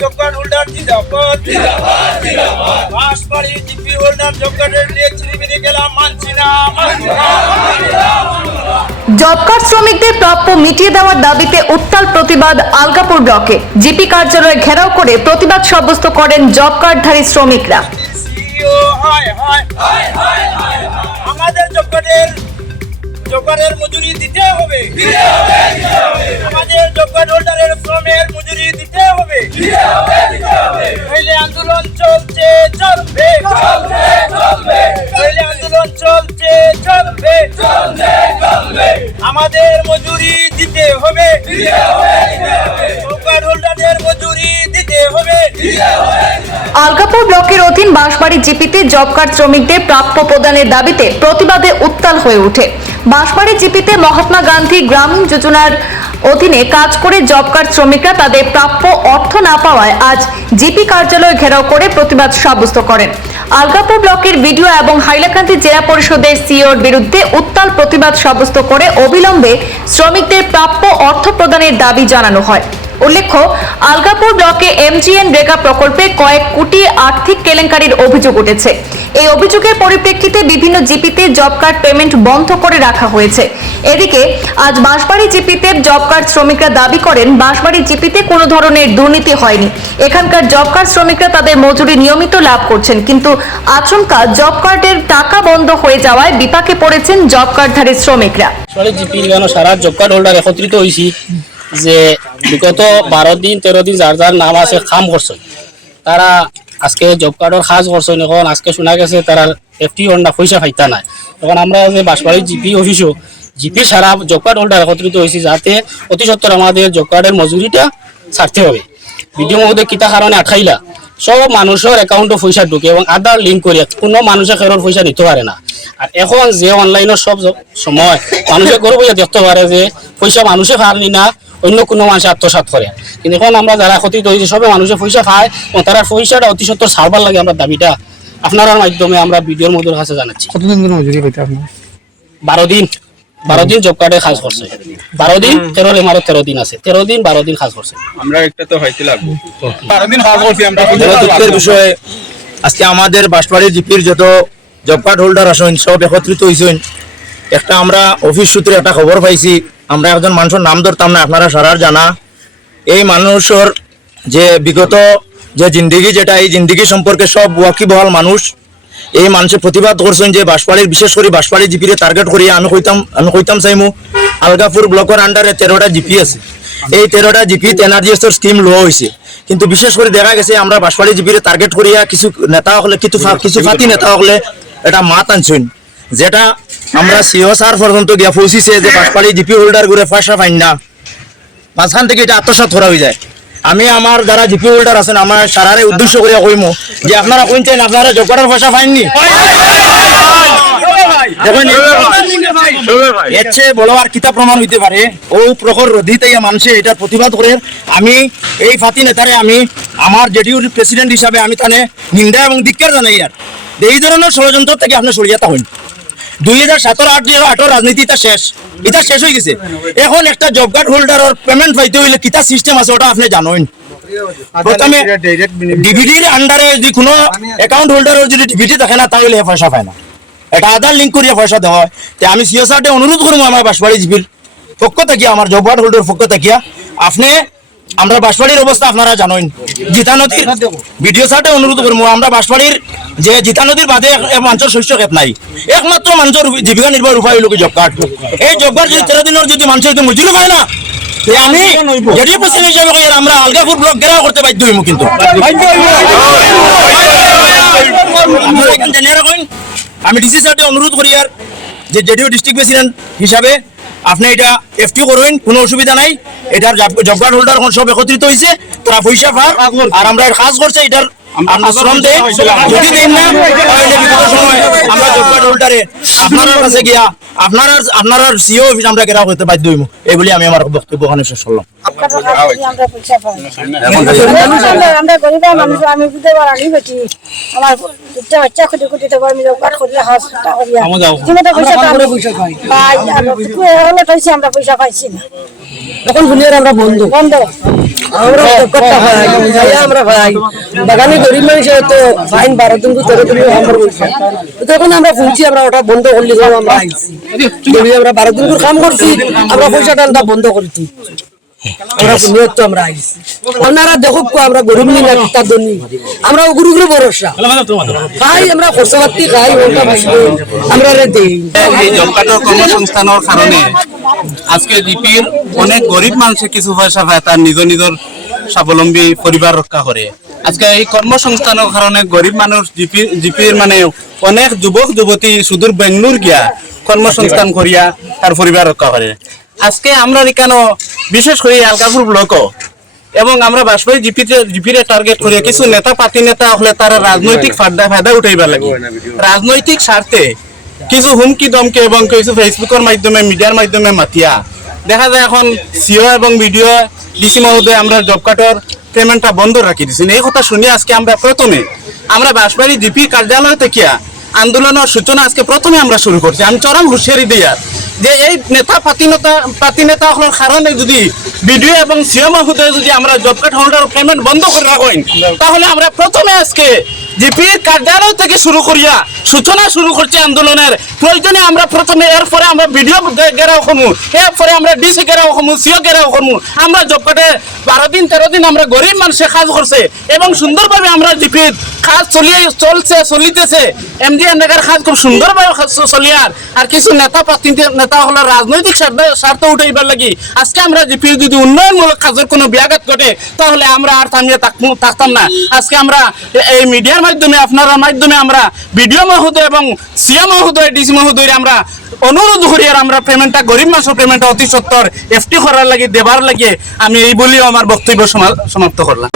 Job card holder জিন্দাবাদ জিন্দাবাদ জিন্দাবাদ বাঁশবাড়ি জিপি হোল্ডার জব কার্ডের ছিনিমিনি গেলাম মানছি না জব কার্ড শ্রমিকদের প্রাপ্য মিটিয়ে দেওয়ার দাবিতে উত্তাল প্রতিবাদ আলগাপুর ব্লকে। জিপি কার্যালয়ে ঘেরাও করে প্রতিবাদ সাব্যস্ত করেন জব কার্ডধারী শ্রমিকরা। আমাদের জব কার্ডের মজুরি দিতে হবে, আমাদের জব কার্ড হোল্ডারের শ্রমের মজুরি দিতে হবে, নইলে আন্দোলন চলছে চলবে, নইলে আন্দোলন চলছে চলবে, আমাদের মজুরি দিতে হবে, জব কার্ড হোল্ডারের মজুরি দিতে হবে। আলগাপুর ব্লকের অধীন বাঁশবাড়ি জিপিতে জব কার্ড শ্রমিকদের প্রাপ্য প্রদানের দাবিতে প্রতিবাদে উত্তাল হয়ে ওঠে। বাঁশবাড়ি জিপিতে মহাত্মা গান্ধী গ্রামীণ যোজনার অধীনে কাজ করে জব কার্ড শ্রমিকরা তাদের প্রাপ্য অর্থ না পাওয়ায় আজ জিপি কার্যালয় ঘেরাও করে প্রতিবাদ সাব্যস্ত করেন। আলগাপুর ব্লকের বিডিও এবং হাইলাকান্দি জেলা পরিষদের সিইওর বিরুদ্ধে উত্তাল প্রতিবাদ সাব্যস্ত করে অবিলম্বে শ্রমিকদের প্রাপ্য অর্থ প্রদানের দাবি জানানো হয়। উল্লেখ্য, আলগাপুর ব্লকে এমজিএন রেগা প্রকল্পে কয়েক কোটি আর্থিক কেলেঙ্কারির অভিযোগ উঠেছে। এই অভিযোগের পরিপ্রেক্ষিতে বিভিন্ন জিপিতে জব কার্ড পেমেন্ট বন্ধ করে রাখা হয়েছে। এদিকে আজ বাঁশবাড়ি জিপিতে জব কার্ড শ্রমিকরা দাবি করেন বাঁশবাড়ি জিপিতে কোনো ধরনের দুর্নীতি হয়নি। এখানকার জব কার্ড শ্রমিকরা তাদের মজুরি নিয়মিত লাভ করছেন, কিন্তু আচমকা জব কার্ডের টাকা বন্ধ হয়ে যাওয়ায় বিপাকে পড়েছেন জব কার্ডধারী শ্রমিকরা। জিপি সারা জব কার্ড হোল্ডার একত্রিত হয়েছি যে বিগত 12 দিন 13 দিন যার যার নাম আছে কাম করছে, তারা আজকে জব কার্ডের কাজ করছে। এখন আজকে শোনা গেছে তারা এফটি হন্ডা পয়সা পাইতা নাই। এখন আমরা যে বাঁশবাড়ি জিপি অফিসও জিপি সারা জব কার্ড হোল্ডার একত্রিত হয়েছি যাতে অতি সত্তর আমাদের জব কার্ডের মজুরিটা ছাড়তে হবে। ভিডিও মধ্যে কিতা কারণে আটকাইলা সব মানুষের অ্যাকাউন্টে পয়সা ঢুকে এবং আধার লিঙ্ক করিয়া কোনো মানুষের খেরোর পয়সা নিতে পারে না। আর এখন যে অনলাইনের সব সময় মানুষের ঘরে বইয়া দেখতে পারে যে পয়সা মানুষে পারনি না, অন্য কোনো মানুষ আত্মসাৎ করে। কিন্তু এখন আমরা যারা একত্রিত হয়েছি সবে মানুষের পয়সা খায় এবং তারা পয়সাটা অতি সত্তর ছাড়বার লাগে। আমরা দাবিটা আপনার মাধ্যমে আমরা ভিডিওর মধ্যে কাছে জানাচ্ছি। কতদিন ধরে মজুরি পাইতে আপনার? 12 দিন জব কার্ডে কাজ করছে। 12 দিন 13 দিন আছে, 13 দিন 12 দিন কাজ করছে। আমরা একটা তো হইতে লাগবে 12 দিন কাজ করছি আমরা। দুঃখের বিষয়ে আজকে আমাদের বাঁশবাড়ি জিপির যত জব কার্ড হোল্ডার আছেন সব একত্রিত হয়েছেন। একটা আমরা অফিস সূত্রে একটা খবর পাইছি, আমরা একজন মানুষের নাম ধরতাম না, আপনারা সারার জানা। এই মানুষের যে বিগত যে জিন্দিগি, যেটা এই জিন্দিগি সম্পর্কে সব ওয়াকিবহাল মানুষ এই মানুষের প্রতিবাদ করছেন যে বাঁশবাড়ির বিশেষ করে বাঁশবাড়ি জিপিরে টার্গেট করিয়া আমি কইতাম চাইমু আলগাপুর ব্লকের আন্ডারে 13টা জিপি আছে। এই 13টা জিপি এনার্জি স্কিম লো হয়েছে, কিন্তু বিশেষ করে দেখা গেছে আমরা বাঁশবাড়ি জিপিরে টার্গেট করিয়া কিছু নেতা হলে কিছু ফাতি নেতা হলে এটা মাত আনছেন, যেটা আমরা সিও স্যার পর্যন্ত গিয়া পৌঁছিছে যে বাঁশবাড়ি জিপি হোল্ডার করে পয়সা পাইন না, মাঝখান থেকে এটা আত্মসাৎ করা হয়ে যায়। আমি আমার যারা জিপি হোল্ডার আছেন আমার সারারে উদ্দেশ্য করিয়া কইমু যে আপনারা কইছেন আপনারা জব কার্ডের পয়সা পাইননি, এর চেয়ে বড় আর কিতা প্রমাণ হইতে পারে? ও প্রখর রোধিতে মানুষে এটার প্রতিবাদ করে। আমি এই ফাতি নেতারে আমি আমার জেডিউর প্রেসিডেন্ট হিসাবে আমি তানে নিন্দা এবং ধিক্কার জানাই। আর এই ধরনের ষড়যন্ত্র থেকে আপনি সরিয়াতা হইন। 2017-18 রাজনীতি এটা শেষ হয়ে গেছে। এখন একটা জব কার্ড হোল্ডারের পেমেন্ট পাইতে হইলে কিতা সিস্টেম আছে ওটা আপনি জানেন। প্রথমে ডিভিডির আন্ডারে যদি কোনো অ্যাকাউন্ট হোল্ডারের যদি ডিভিডি থাকে না তাহলে পয়সা পায় না, এটা আধার লিঙ্ক করিয়া পয়সা দেওয়া হয়। আমি সিও স্যারকে অনুরোধ করবো আমার বাঁশবাড়ি জিপির পক্ষ থেকে, আমার জব কার্ড হোল্ডার পক্ষ থেকে আপনি আমরা বাঁশবাড়ির অবস্থা আপনারা জানেন। জিতা নদীর ভিডিও স্যারকে অনুরোধ করবো আমরা বাঁশবাড়ির যে জিতা নদীর বাদে মানুষের শস্য ক্ষেত নাই, একমাত্র মানুষের জীবিকা নির্বাহ উপায় হলো জব কার্ড। এই জব কার্ড যদি 13 দিনের যদি মানুষের মজুরি পায় না, আমি জেডিও প্রেসিডেন্ট হিসাবে আমরা আলগাপুর ব্লক ঘেরাও করতে বাধ্য হইব। কিন্তু আমি ডিসি স্যারকে অনুরোধ করি আর যে জেডিও ডিস্ট্রিক্ট প্রেসিডেন্ট হিসাবে আপনি এটা এফটি করবেন, কোনো অসুবিধা নাই। এটার জব কার্ড হোল্ডার সব একত্রিত হয়েছে, তারা পয়সা পায় আর আমরা কাজ করছে এটার শ্রম দেয়। যদি দেন না তাহলে বিগত সময় আমরা জব কার্ড হোল্ডারে আপনার কাছে গিয়া আপনার সিও অফিস আমরা ঘেরাও করতে বাধ্য হইব। এই বলে আমি আমার বক্তব্য ওখানে শেষ করলাম। আমরা গরিব মানুষ, আমি বুঝতে পারি বেটি আমার বাচ্চা খুঁজে খুঁজে তো আমি কাট করিয়া হাসটা করিয়া তুমি তো পয়সা পাই আমরা পয়সা পাইছি না, এখন দুনিয়ার আমরা বন্ধ আমরা জবকার্ডটা পাই আমরা পাই বাগানে গরিব মানুষের তো ফাইন 12 দিন 13 দিন আমরা বলছি তখন আমরা শুনছি আমরা ওটা বন্ধ করলি আমরা আইছি যদি আমরা 12 দিন কাম করছি আমরা পয়সাটা বন্ধ করছি আমরা শুনিও তো আমরা আইছি আপনারা দেখো আমরা গরিব নি না তা দনি আমরা গুরু গুরু ভরসা খাই আমরা খরচাপাতি খাই ওটা আমরা রে দেই এই জব কার্ডের কর্মসংস্থানের কারণে আজকে জিপির অনেক গরিব মানুষ কিছু পয়সা পায় তার নিজ নিজের স্বাবলম্বী পরিবার রক্ষা করে আজকে এই কর্মসংস্থানের কারণে গরিব মানুষ জিপির মানে অনেক যুবক যুবতী সুদূর বেঙ্গলোর গিয়া কর্মসংস্থান করিয়া তার পরিবার রক্ষা করে আজকে আমরা কেন বিশেষ করে আলগাপুর ব্লক এবং আমরা বাসবাড়ি জিপিরে টার্গেট করিয়া কিছু নেতা পাতি নেতা হলে তারা রাজনৈতিক ফায়দা উঠাইবার লাগে রাজনৈতিক স্বার্থে কিছু হুমকি দমকে এবং কিছু ফেসবুকের মাধ্যমে মিডিয়ার মাধ্যমে মাতিয়া দেখা যায় এখন সিও এবং ভিডিও ডিসি মহোদয় আমরা জব কার্ডের পেমেন্টটা বন্ধ রাখি দিয়েছি এই কথা শুনে আজকে আমরা প্রথমে আমরা বাসবাড়ি জিপি কার্যালয় থেকে আন্দোলনের সূচনা আজকে প্রথমে আমরা শুরু করছি আমি চরম হুঁশিয়ারি দিয়া যে এই নেতা পাতি নেতা হওয়ার কারণে যদি বিডিও এবং সিও মহোদয় যদি আমরা জব কার্ড হোল্ডার পেমেন্ট বন্ধ করে রাখেন তাহলে আমরা প্রথমে আজকে জিপির কার্যালয় থেকে শুরু করিয়া সূচনা শুরু করছি আন্দোলনের প্রয়োজনে আমরা প্রথমে এরপরে আমরা ভিডিও ঘেরাও করবো এরপরে আমরা ডিসি ঘেরাও করবো সিও ঘেরাও করবো আমরা জব কার্ডে 12 দিন 13 দিন আমরা গরিব মানুষের কাজ করছে এবং সুন্দরভাবে আমরা জিপির কাজ চলিতেছে এমডি এন্ডার কাজ খুব সুন্দরভাবে চলিয়ার আর কিছু নেতা পাতি নেতা হলো রাজনৈতিক স্বার্থ উঠাইবার লাগি আজকে আমরা জিপির যদি উন্নয়নমূলক কাজের কোনো ব্যাঘাত ঘটে তাহলে আমরা আর থামিয়ে থাকতাম না আজকে আমরা এই মিডিয়ার মাধ্যমে আপনার মাধ্যমে আমরা ভিডিও মহোদয় এবং সিএম মহোদয় ডিসি মহোদয় আমরা অনুরোধ করি আর আমরা পেমেন্টটা গরিব মানুষের পেমেন্টটা অতি সত্তর এফটি করার লাগে দেবার লাগে আমি এই বলিও আমার বক্তব্য সমাপ্ত করলাম।